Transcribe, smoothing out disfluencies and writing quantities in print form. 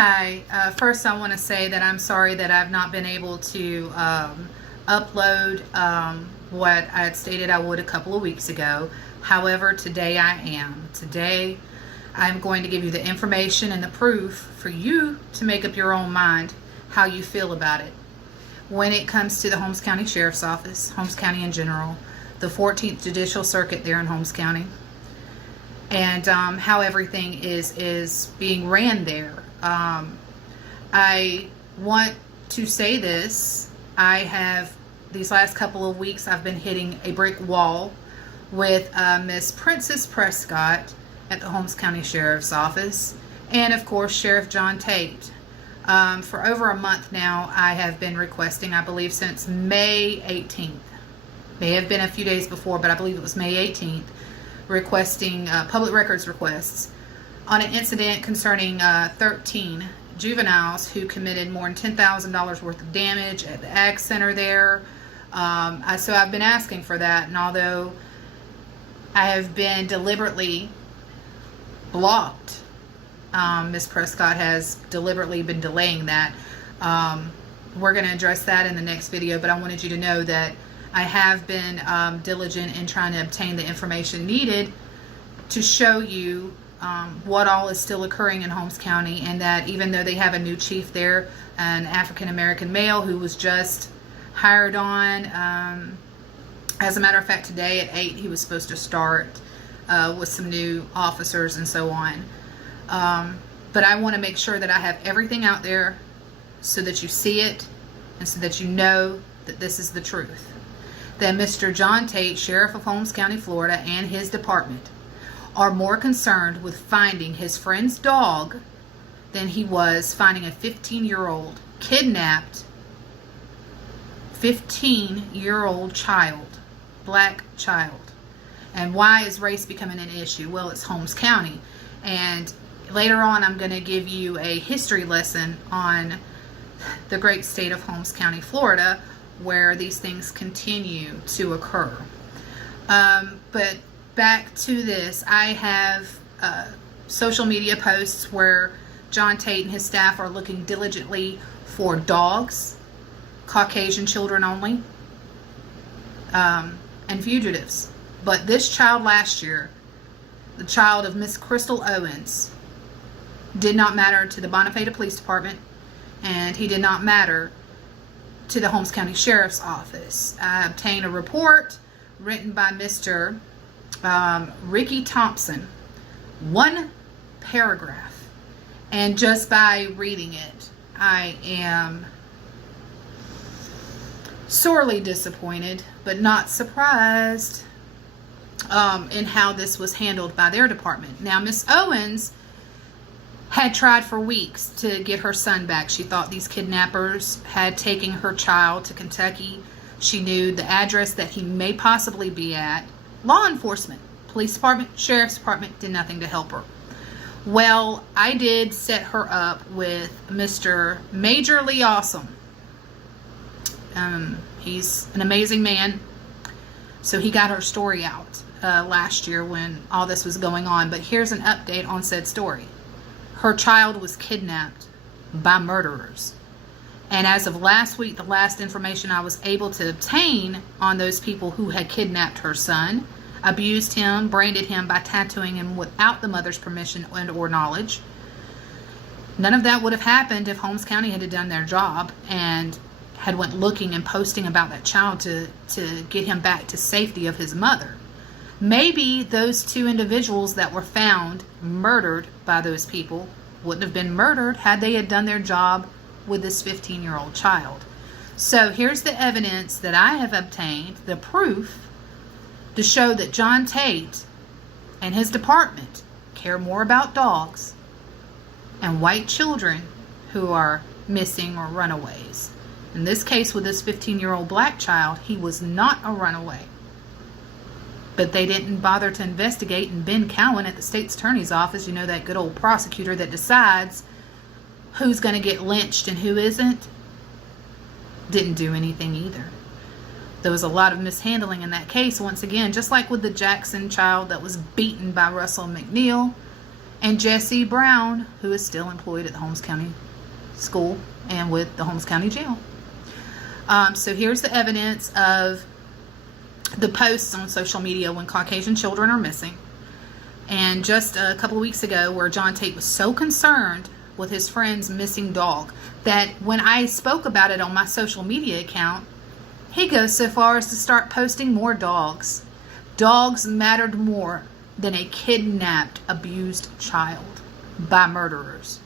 Hi, first I want to say that I'm sorry that I've not been able to upload what I had stated I would a couple of weeks ago. However, today I am. Today I'm going to give you the information and the proof for you to make up your own mind how you feel about it. When it comes to the Holmes County Sheriff's Office, Holmes County in general, the 14th Judicial Circuit there in Holmes County, and how everything is being ran there. I want to say this. I have, these last couple of weeks, I've been hitting a brick wall with Miss Princess Prescott at the Holmes County Sheriff's Office, and of course Sheriff John Tate. For over a month now, I have been requesting, I believe since May 18th, may have been a few days before, but I believe it was May 18th, requesting public records requests on an incident concerning 13 juveniles who committed more than $10,000 worth of damage at the Ag Center there. So I've been asking for that, and although I have been deliberately blocked, Ms. Prescott has deliberately been delaying that. We're going to address that in the next video, but I wanted you to know that I have been diligent in trying to obtain the information needed to show you what all is still occurring in Holmes County, and that even though they have a new chief there, an African-American male who was just hired on, as a matter of fact today at 8 he was supposed to start with some new officers and so on. But I want to make sure that I have everything out there so that you see it and so that you know that this is the truth. That Mr. John Tate, Sheriff of Holmes County, Florida, and his department are more concerned with finding his friend's dog than he was finding a 15-year-old kidnapped 15-year-old child, black child. And why is race becoming an issue? Well, it's Holmes County, and later on I'm going to give you a history lesson on the great state of Holmes County, Florida, where these things continue to occur. But back to this, I have social media posts where John Tate and his staff are looking diligently for dogs, Caucasian children only, and fugitives. But this child last year, the child of Miss Crystal Owens, did not matter to the Bonafide Police Department, and he did not matter to the Holmes County Sheriff's Office. I obtained a report written by Mr. Ricky Thompson, one paragraph, and just by reading it I am sorely disappointed but not surprised in how this was handled by their department. Now, Miss Owens had tried for weeks to get her son back. She thought these kidnappers had taken her child to Kentucky. She knew the address that he may possibly be at. Law enforcement, police department, sheriff's department did nothing to help her. Well, I did set her up with Mr. Majorly Awesome. He's an amazing man. So he got her story out last year when all this was going on. But here's an update on said story. Her child was kidnapped by murderers. And as of last week, the last information I was able to obtain on those people who had kidnapped her son, abused him, branded him by tattooing him without the mother's permission and or knowledge. None of that would have happened if Holmes County had done their job and had went looking and posting about that child to get him back to safety of his mother. Maybe those two individuals that were found murdered by those people wouldn't have been murdered had they had done their job with this 15-year-old child. So here's the evidence that I have obtained, the proof, to show that John Tate and his department care more about dogs and white children who are missing or runaways. In this case with this 15-year-old black child, he was not a runaway. But they didn't bother to investigate, and Ben Cowan at the state's attorney's office, you know, that good old prosecutor that decides who's going to get lynched and who isn't, didn't do anything either. There was a lot of mishandling in that case, once again, just like with the Jackson child that was beaten by Russell McNeil. and Jesse Brown, who is still employed at the Holmes County School and with the Holmes County Jail. So here's the evidence of the posts on social media when Caucasian children are missing. And just a couple of weeks ago, where John Tate was so concerned with his friend's missing dog that when I spoke about it on my social media account, he goes so far as to start posting more dogs. Dogs mattered more than a kidnapped, abused child by murderers.